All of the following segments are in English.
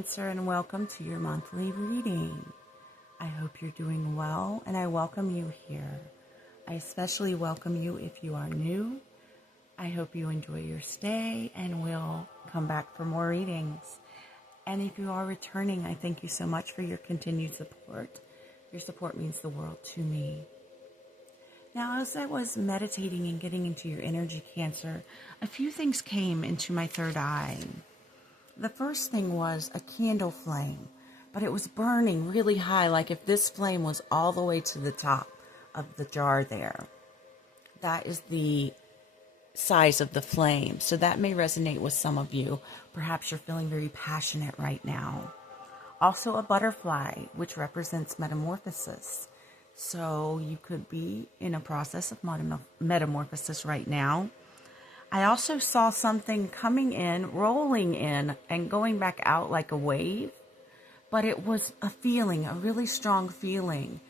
Cancer, and welcome to your monthly reading. I hope you're doing well, and I welcome you here. I especially welcome you if you are new. I hope you enjoy your stay and will come back for more readings. And if you are returning, I thank you so much for your continued support. Your support means the world to me. Now, as I was meditating and getting into your energy, Cancer, a few things came into my third eye. The first thing was a candle flame, but it was burning really high, like if this flame was all the way to the top of the jar there. That is the size of the flame, so that may resonate with some of you. Perhaps you're feeling very passionate right now. Also a butterfly, which represents metamorphosis. So you could be in a process of metamorphosis right now. I also saw something coming in, rolling in, and going back out like a wave. But it was a feeling, a really strong feeling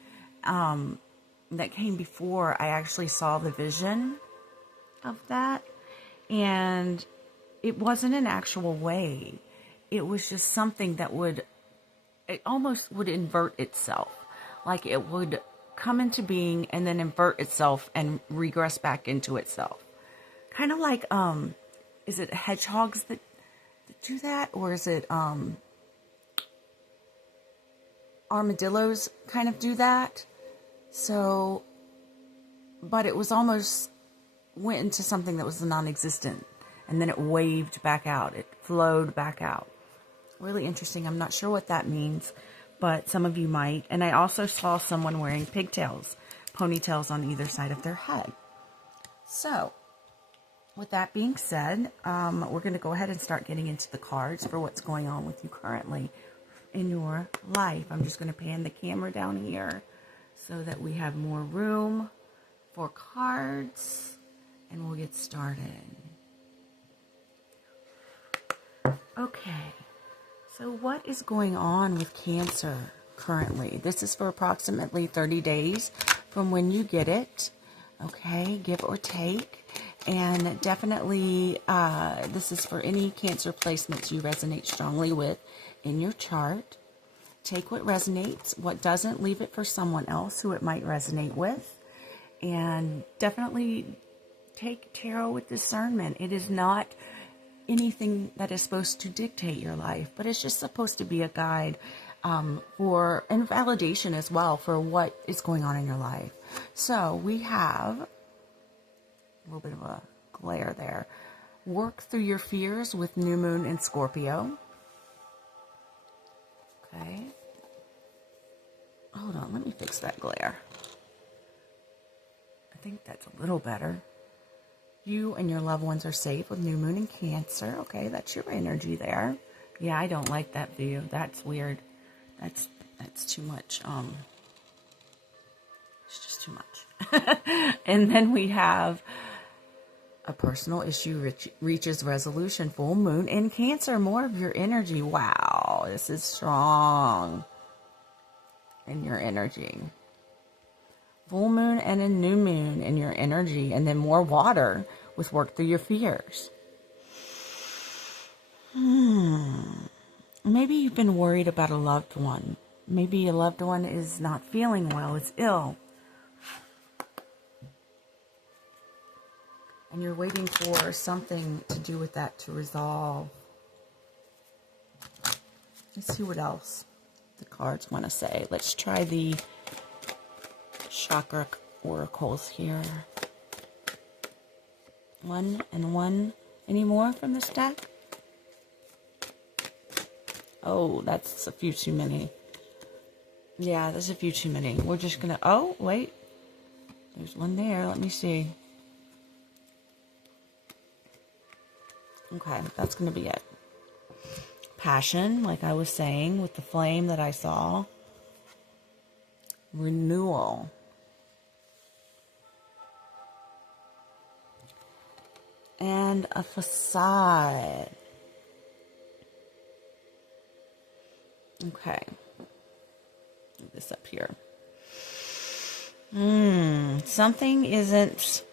that came before I actually saw the vision of that. And it wasn't an actual wave. It was just something that it almost would invert itself. Like it would come into being and then invert itself and regress back into itself. Kind of like, is it hedgehogs that do that? Or is it armadillos kind of do that? So, but it was almost went into something that was non-existent. And then it waved back out. It flowed back out. Really interesting. I'm not sure what that means, but some of you might. And I also saw someone wearing pigtails, ponytails on either side of their head. So, with that being said, we're going to go ahead and start getting into the cards for what's going on with you currently in your life. I'm just going to pan the camera down here so that we have more room for cards, and we'll get started. Okay, so what is going on with Cancer currently? This is for approximately 30 days from when you get it. Okay, give or take. And definitely, this is for any Cancer placements you resonate strongly with in your chart. Take what resonates, what doesn't, leave it for someone else who it might resonate with. And definitely take tarot with discernment. It is not anything that is supposed to dictate your life, but it's just supposed to be a guide for and validation as well for what is going on in your life. So we have a little bit of a glare there. Work through your fears with new moon in Scorpio. Okay. Hold on, let me fix that glare. I think that's a little better. You and your loved ones are safe with new moon in Cancer. Okay, that's your energy there. Yeah, I don't like that view. That's weird. That's too much. It's just too much. And then we have a personal issue reaches resolution. Full moon in Cancer. More of your energy. Wow, this is strong in your energy. Full moon and a new moon in your energy. And then more water with work through your fears. Maybe you've been worried about a loved one. Maybe a loved one is not feeling well, is ill. And you're waiting for something to do with that to resolve. Let's see what else the cards want to say. Let's try the chakra oracles here. One and one. Any more from this deck? Oh, that's a few too many. Yeah, there's a few too many. We're just gonna... Oh, wait. There's one there. Let me see. Okay, that's going to be it. Passion, like I was saying, with the flame that I saw. Renewal. And a facade. Okay. Move this up here. Something isn't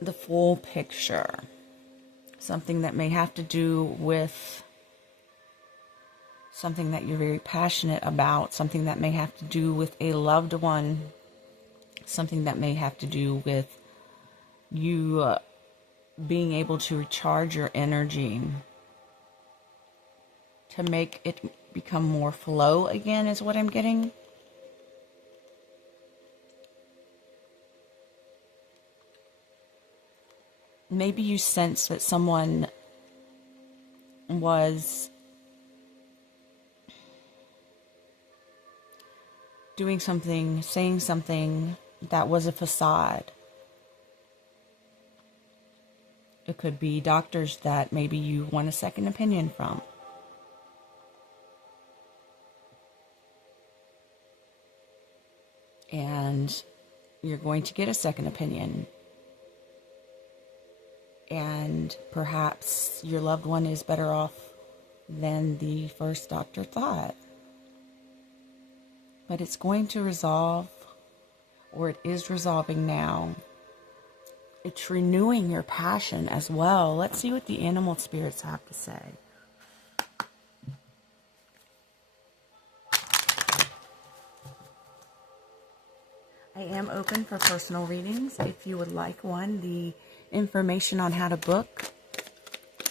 the full picture. Something that may have to do with something that you're very passionate about, something that may have to do with a loved one, something that may have to do with you being able to recharge your energy to make it become more flow again, is what I'm getting. Maybe you sense that someone was doing something, saying something that was a facade. It could be doctors that maybe you want a second opinion from. And you're going to get a second opinion. And perhaps your loved one is better off than the first doctor thought. But it's going to resolve, or it is resolving now. It's renewing your passion as well. Let's see what the animal spirits have to say. I am open for personal readings. If you would like one, the information on how to book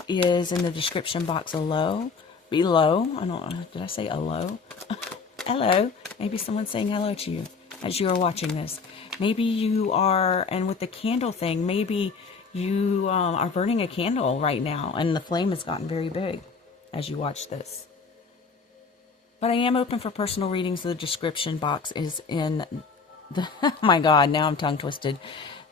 is in the description box below. I don't know, did I say hello? Hello. Maybe someone's saying hello to you as you are watching this. Maybe you are, and with the candle thing, maybe you are burning a candle right now and the flame has gotten very big as you watch this. But I am open for personal readings. The description box is in the, oh my God, now I'm tongue twisted.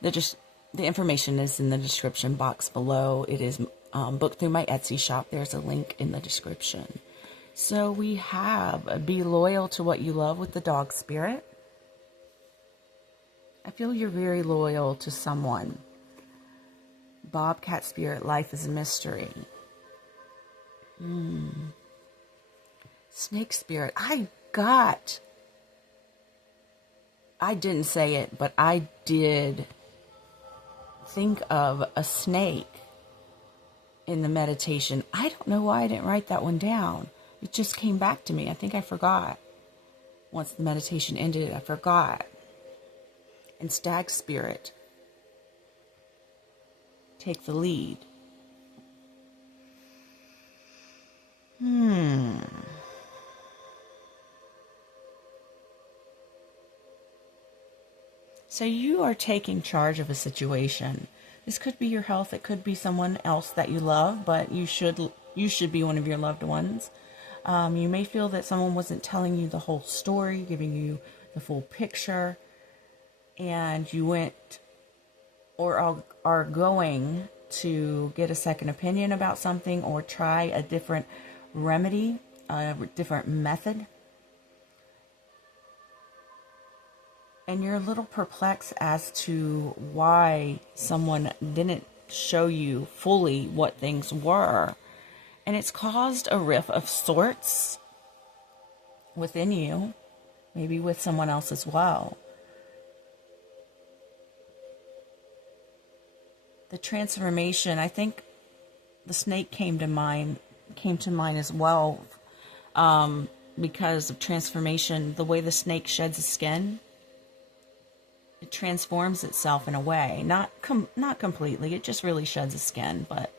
The information is in the description box below. It is booked through my Etsy shop. There's a link in the description. So we have be loyal to what you love with the dog spirit. I feel you're very loyal to someone. Bobcat spirit, life is a mystery. Snake spirit, I didn't say it, but I did think of a snake in the meditation. I don't know why I didn't write that one down. It just came back to me. I think I forgot. Once the meditation ended, I forgot. And stag spirit, take the lead. So you are taking charge of a situation. This could be your health. It could be someone else that you love, but you should be one of your loved ones. You may feel that someone wasn't telling you the whole story, giving you the full picture, and you went or are going to get a second opinion about something or try a different remedy, a different method. And you're a little perplexed as to why someone didn't show you fully what things were. And it's caused a rift of sorts within you, maybe with someone else as well. The transformation, I think the snake came to mind as well, because of transformation, the way the snake sheds its skin. It transforms itself in a way, not completely. It just really sheds its skin, but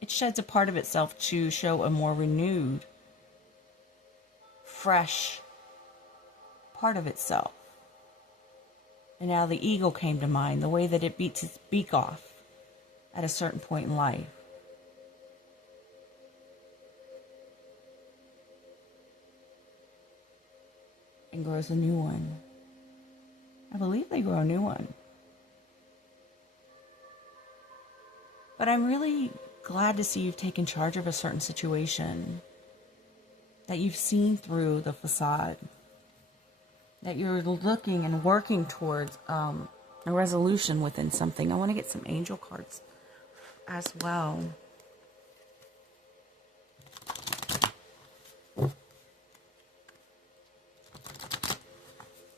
it sheds a part of itself to show a more renewed, fresh part of itself. And now the eagle came to mind, the way that it beats its beak off at a certain point in life. And grows a new one. I believe they grow a new one. But I'm really glad to see you've taken charge of a certain situation, that you've seen through the facade, that you're looking and working towards a resolution within something. I want to get some angel cards as well.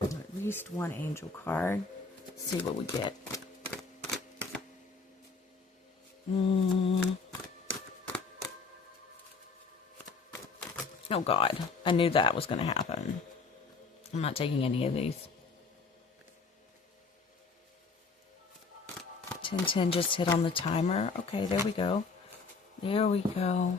At least one angel card. Let's see what we get. Oh God, I knew that was going to happen. I'm not taking any of these. 10:10 just hit on the timer. Okay, there we go. There we go.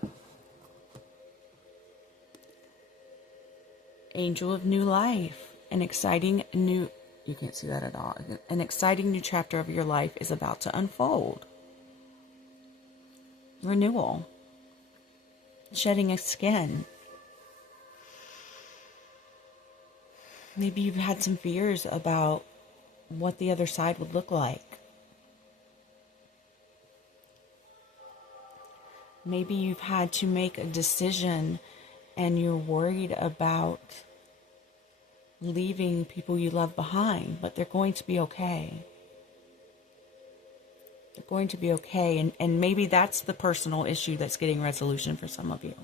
Angel of new life. An exciting new... You can't see that at all. An exciting new chapter of your life is about to unfold. Renewal. Shedding a skin. Maybe you've had some fears about what the other side would look like. Maybe you've had to make a decision and you're worried about leaving people you love behind, but they're going to be okay. They're going to be okay. And maybe that's the personal issue that's getting resolution for some of you.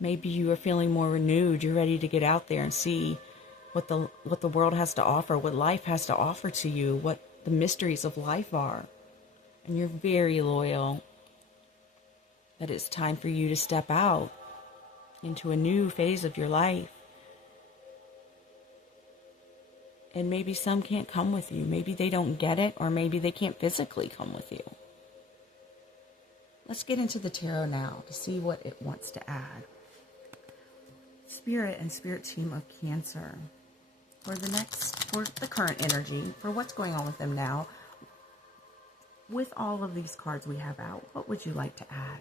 Maybe you are feeling more renewed. You're ready to get out there and see what the world has to offer, what life has to offer to you, what the mysteries of life are. And you're very loyal. That it's time for you to step out into a new phase of your life. And maybe some can't come with you. Maybe they don't get it, or maybe they can't physically come with you. Let's get into the tarot now to see what it wants to add. Spirit and spirit team of Cancer. For the current energy, for what's going on with them now, with all of these cards we have out, what would you like to add?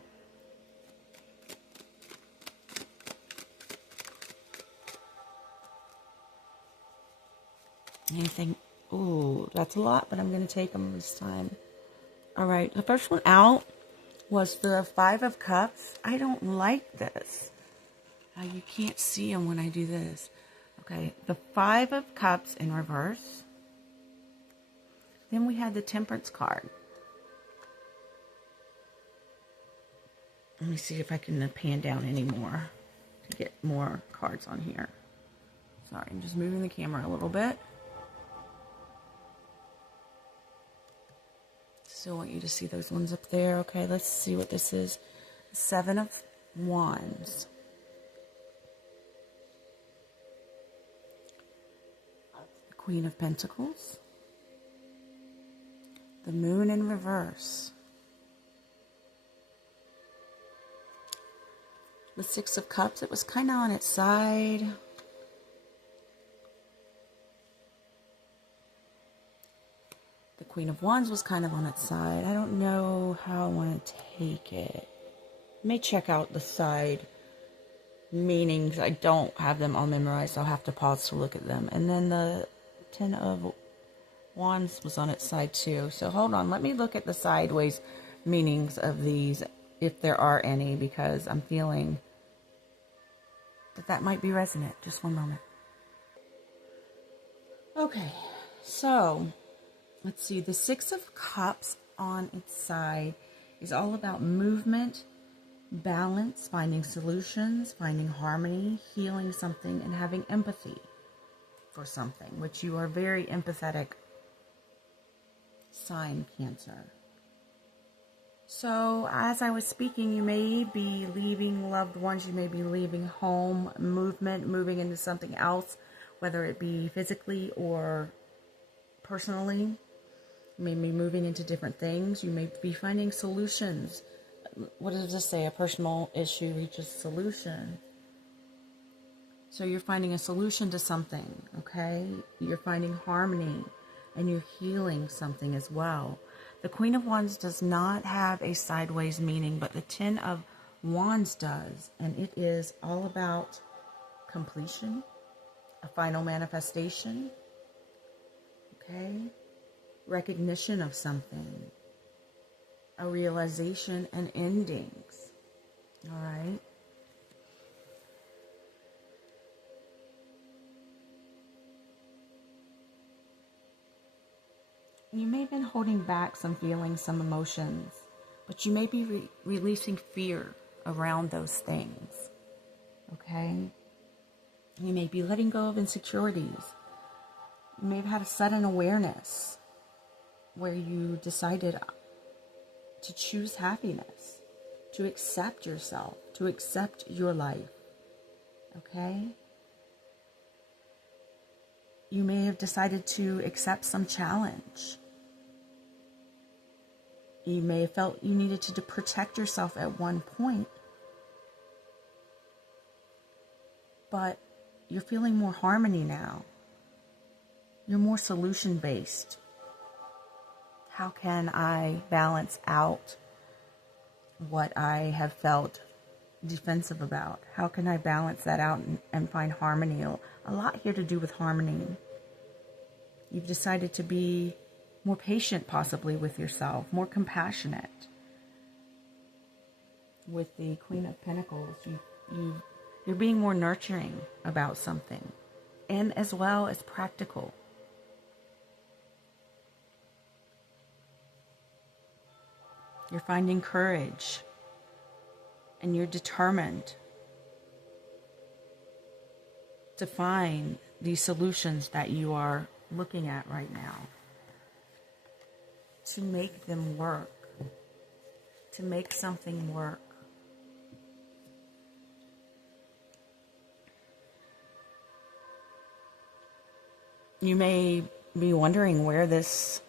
Anything? Ooh, that's a lot, but I'm going to take them this time. All right, the first one out was the Five of Cups. I don't like this. You can't see them when I do this. Okay, the Five of Cups in reverse. Then we had the Temperance card. Let me see if I can pan down any more to get more cards on here. Sorry, I'm just moving the camera a little bit. Still want you to see those ones up there. Okay, let's see what this is. Seven of Wands. The Queen of Pentacles. The Moon in reverse. The Six of Cups, it was kind of on its side. The Queen of Wands was kind of on its side. I don't know how I want to take it. I may check out the side meanings. I don't have them all memorized. I'll have to pause to look at them. And then the Ten of Wands was on its side too. So hold on. Let me look at the sideways meanings of these, if there are any, because I'm feeling that might be resonant. Just one moment. Okay, so let's see. The Six of Cups on its side is all about movement, balance, finding solutions, finding harmony, healing something, and having empathy for something, which you are very empathetic sign, Cancer. So as I was speaking, you may be leaving loved ones, you may be leaving home, moving into something else, whether it be physically or personally. You may be moving into different things. You may be finding solutions. What does this say? A personal issue reaches solution. So you're finding a solution to something, okay? You're finding harmony, and you're healing something as well. The Queen of Wands does not have a sideways meaning, but the Ten of Wands does. And it is all about completion, a final manifestation, okay? Recognition of something, a realization and endings, all right? You may have been holding back some feelings, some emotions, but you may be releasing fear around those things, okay? You may be letting go of insecurities. You may have had a sudden awareness where you decided to choose happiness, to accept yourself, to accept your life, Okay? You may have decided to accept some challenge. You may have felt you needed to protect yourself at one point, but you're feeling more harmony now. You're more solution-based. How can I balance out what I have felt defensive about? How can I balance that out and find harmony? A lot here to do with harmony. You've decided to be more patient possibly with yourself, more compassionate. With the Queen of Pentacles, you're being more nurturing about something, and as well as practical. You're finding courage, and you're determined to find these solutions that you are looking at right now, to make them work, to make something work. You may be wondering where this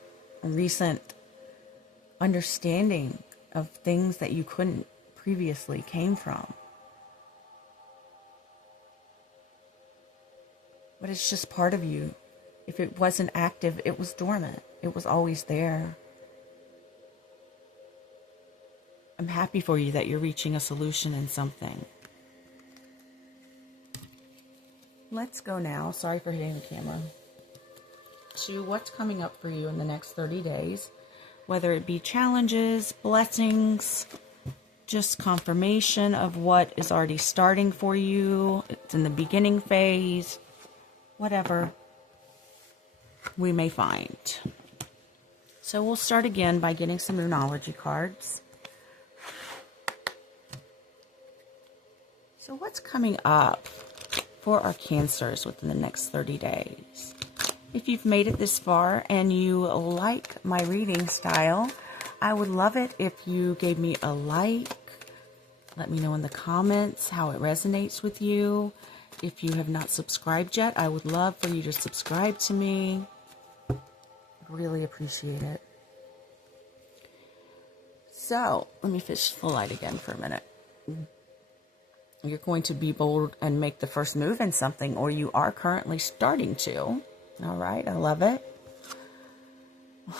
recent understanding of things that you couldn't previously came from. But it's just part of you. If it wasn't active, it was dormant. It was always there. I'm happy for you that you're reaching a solution in something. Let's go now, sorry for hitting the camera, to what's coming up for you in the next 30 days. Whether it be challenges, blessings, just confirmation of what is already starting for you. It's in the beginning phase. Whatever we may find. So we'll start again by getting some numerology cards. So what's coming up for our Cancers within the next 30 days? If you've made it this far and you like my reading style, I would love it if you gave me a like. Let me know in the comments how it resonates with you. If you have not subscribed yet, I would love for you to subscribe to me. I'd really appreciate it. So, let me fish the light again for a minute. You're going to be bold and make the first move in something, or you are currently starting to. All right, I love it.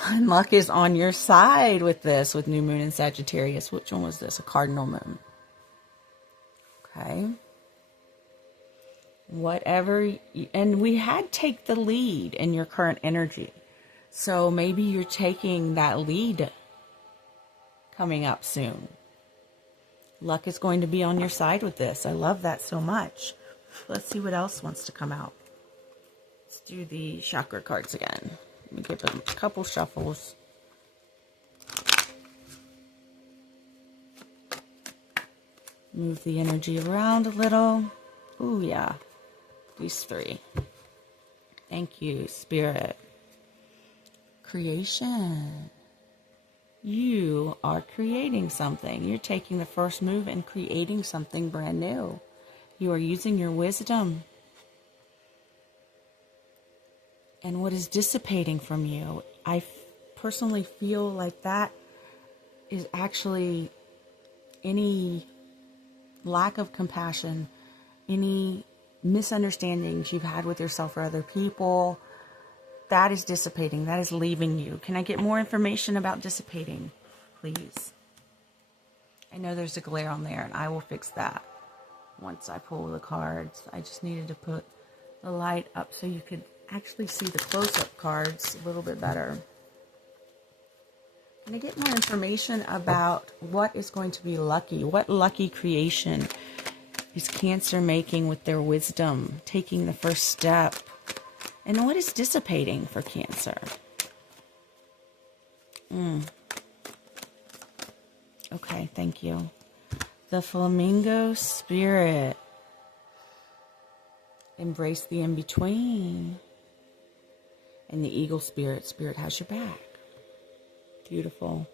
And luck is on your side with this, with New Moon in Sagittarius. Which one was this? A Cardinal Moon. Okay. And we had take the lead in your current energy. So maybe you're taking that lead coming up soon. Luck is going to be on your side with this. I love that so much. Let's see what else wants to come out. Let's do the chakra cards again. Let me give them a couple shuffles. Move the energy around a little. Ooh, yeah. These three. Thank you, Spirit. Creation. You are creating something. You're taking the first move and creating something brand new. You are using your wisdom. And what is dissipating from you, I personally feel like that is actually any lack of compassion, any misunderstandings you've had with yourself or other people. That is dissipating. That is leaving you. Can I get more information about dissipating, please? I know there's a glare on there, and I will fix that once I pull the cards. I just needed to put the light up so you could actually see the close-up cards a little bit better. Can I get more information about what is going to be lucky? What lucky creation is Cancer making with their wisdom, taking the first step? And what is dissipating for Cancer? Okay, thank you. The Flamingo Spirit. Embrace the in-between. And the Eagle Spirit. Spirit has your back. Beautiful.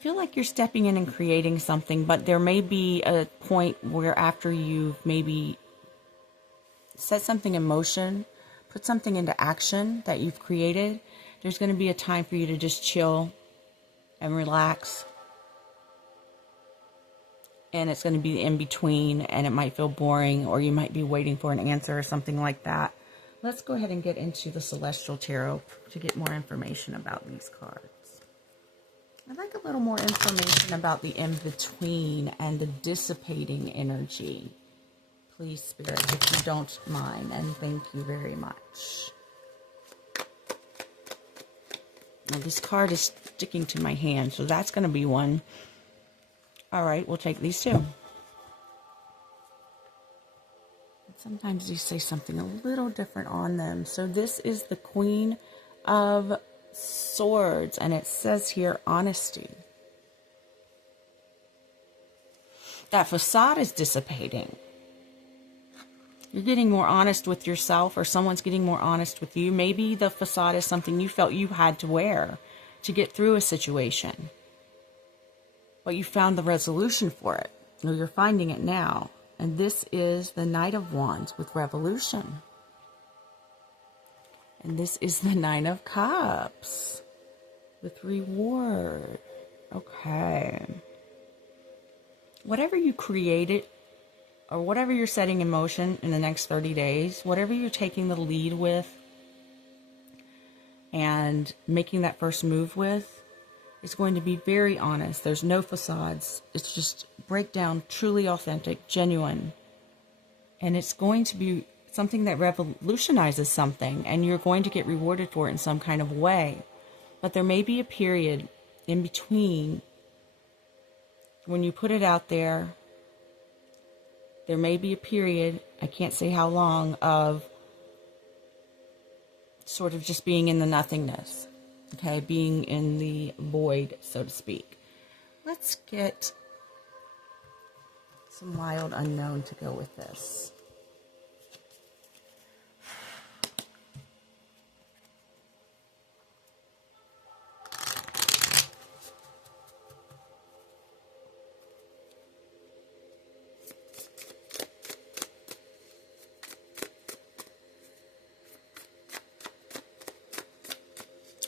feel like you're stepping in and creating something, but there may be a point where after you've maybe set something in motion, put something into action that you've created, there's going to be a time for you to just chill and relax. And it's going to be in between, and it might feel boring, or you might be waiting for an answer or something like that. Let's go ahead and get into the Celestial Tarot to get more information about these cards. I'd like a little more information about the in-between and the dissipating energy. Please, Spirit, if you don't mind, and thank you very much. Now, this card is sticking to my hand, so that's going to be one. All right, we'll take these two. Sometimes you say something a little different on them. So this is the Queen of Swords, and it says here, honesty. That facade is dissipating. You're getting more honest with yourself, or someone's getting more honest with you. Maybe the facade is something you felt you had to wear to get through a situation. But you found the resolution for it. Or you're finding it now. And this is the Knight of Wands with Revolution. And this is the Nine of Cups with Reward. Okay. Whatever you created, or whatever you're setting in motion in the next 30 days, whatever you're taking the lead with and making that first move with, is going to be very honest. There's no facades. It's just breakdown, truly authentic, genuine. And it's going to be something that revolutionizes something, and you're going to get rewarded for it in some kind of way. But there may be a period in between when you put it out there. There may be a period, I can't say how long, of sort of just being in the nothingness. Okay, being in the void, so to speak. Let's get some Wild Unknown to go with this.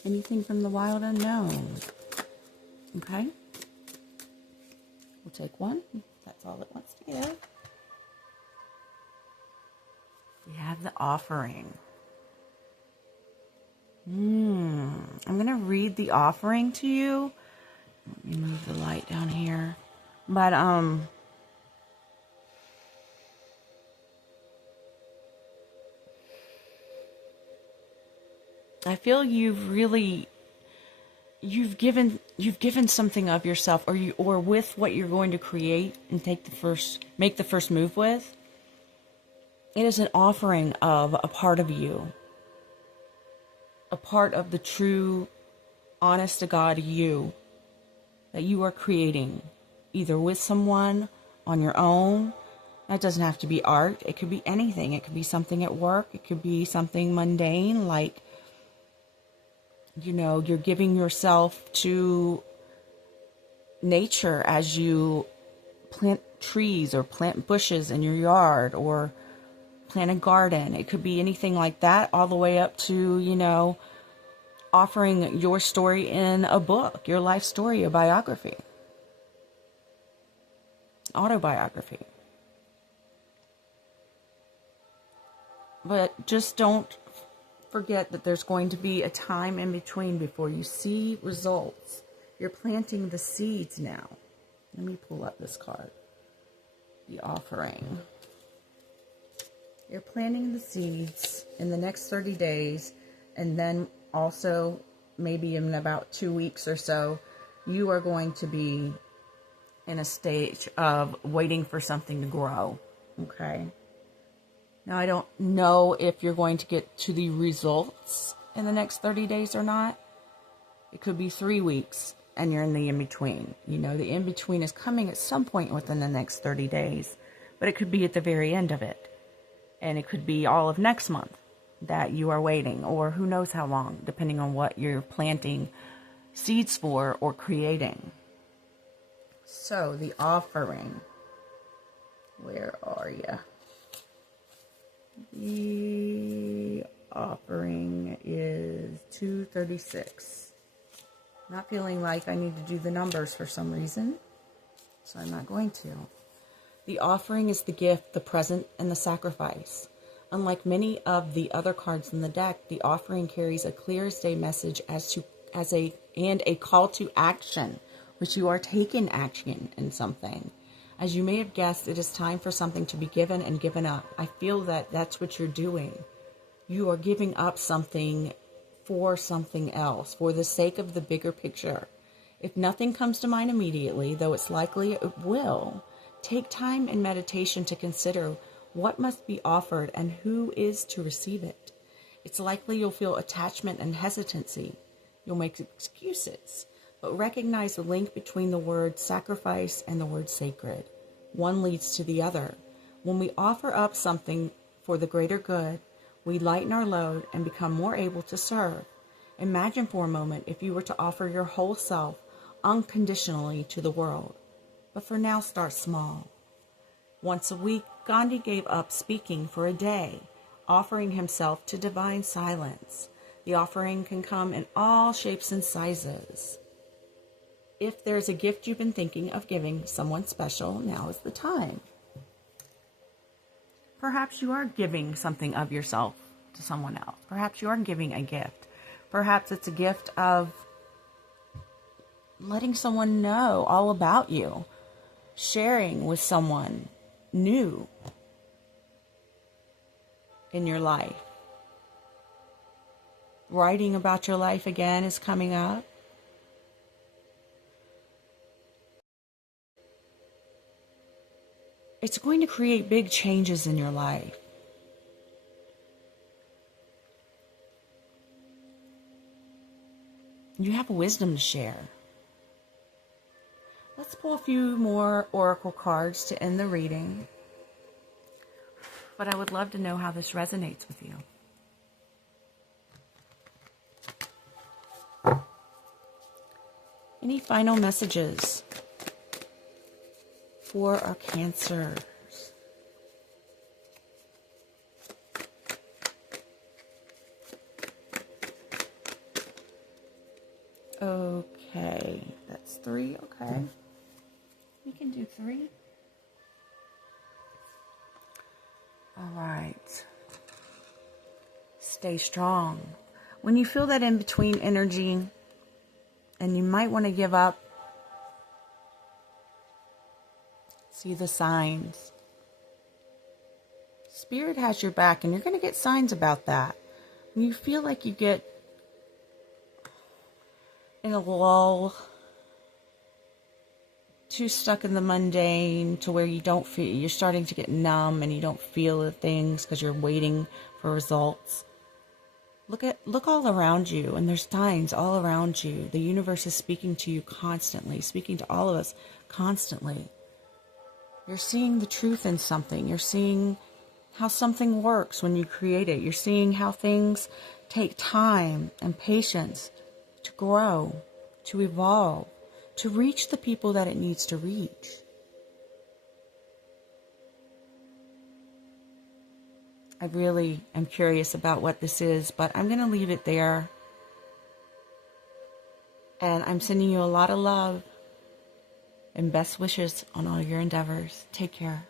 Anything from the Wild Unknown. Okay. We'll take one. That's all it wants to give. We have the Offering. I'm going to read the Offering to you. Let me move the light down here. But, I feel you've given something of yourself, or with what you're going to create and make the first move with. It is an offering of a part of you, a part of the true, honest to God you that you are creating, either with someone, on your own. That doesn't have to be art. It could be anything. It could be something at work. It could be something mundane, like, you know, you're giving yourself to nature as you plant trees or plant bushes in your yard or plant a garden. It could be anything like that, all the way up to, you know, offering your story in a book, your life story, a biography, autobiography. But just don't forget that there's going to be a time in between before you see results. You're planting the seeds now. Let me pull up this card. The Offering. You're planting the seeds in the next 30 days, and then also maybe in about 2 weeks or so, you are going to be in a stage of waiting for something to grow. Okay? Now, I don't know if you're going to get to the results in the next 30 days or not. It could be 3 weeks, and you're in the in-between. You know, the in-between is coming at some point within the next 30 days, but it could be at the very end of it. And it could be all of next month that you are waiting, or who knows how long, depending on what you're planting seeds for or creating. So the offering, where are you? The offering is 236. Not feeling like I need to do the numbers for some reason, so I'm not going to. The offering is the gift, the present, and the sacrifice. Unlike many of the other cards in the deck, the offering carries a clear as day message as a call to action, which you are taking action in something. As you may have guessed, it is time for something to be given and given up. I feel that that's what you're doing. You are giving up something for something else, for the sake of the bigger picture. If nothing comes to mind immediately, though it's likely it will, take time in meditation to consider what must be offered and who is to receive it. It's likely you'll feel attachment and hesitancy. You'll make excuses, but recognize the link between the word sacrifice and the word sacred. One leads to the other. When we offer up something for the greater good, we lighten our load and become more able to serve. Imagine for a moment if you were to offer your whole self unconditionally to the world. But for now, start small. Once a week, Gandhi gave up speaking for a day, offering himself to divine silence. The offering can come in all shapes and sizes. If there's a gift you've been thinking of giving someone special, now is the time. Perhaps you are giving something of yourself to someone else. Perhaps you are giving a gift. Perhaps it's a gift of letting someone know all about you, sharing with someone new in your life. Writing about your life again is coming up. It's going to create big changes in your life. You have wisdom to share. Let's pull a few more oracle cards to end the reading. But I would love to know how this resonates with you. Any final messages for our Cancers? Okay, that's 3. Okay, we can do 3. All right. Stay strong. When you feel that in-between energy and you might want to give up, see the signs. Spirit has your back, and you're going to get signs about that. When you feel like you get in a lull, too stuck in the mundane to where you don't feel, you're starting to get numb and you don't feel the things because you're waiting for results. Look all around you, and there's signs all around you. The universe is speaking to you constantly, speaking to all of us constantly. You're seeing the truth in something. You're seeing how something works when you create it. You're seeing how things take time and patience to grow, to evolve, to reach the people that it needs to reach. I really am curious about what this is, but I'm going to leave it there. And I'm sending you a lot of love and best wishes on all your endeavors. Take care.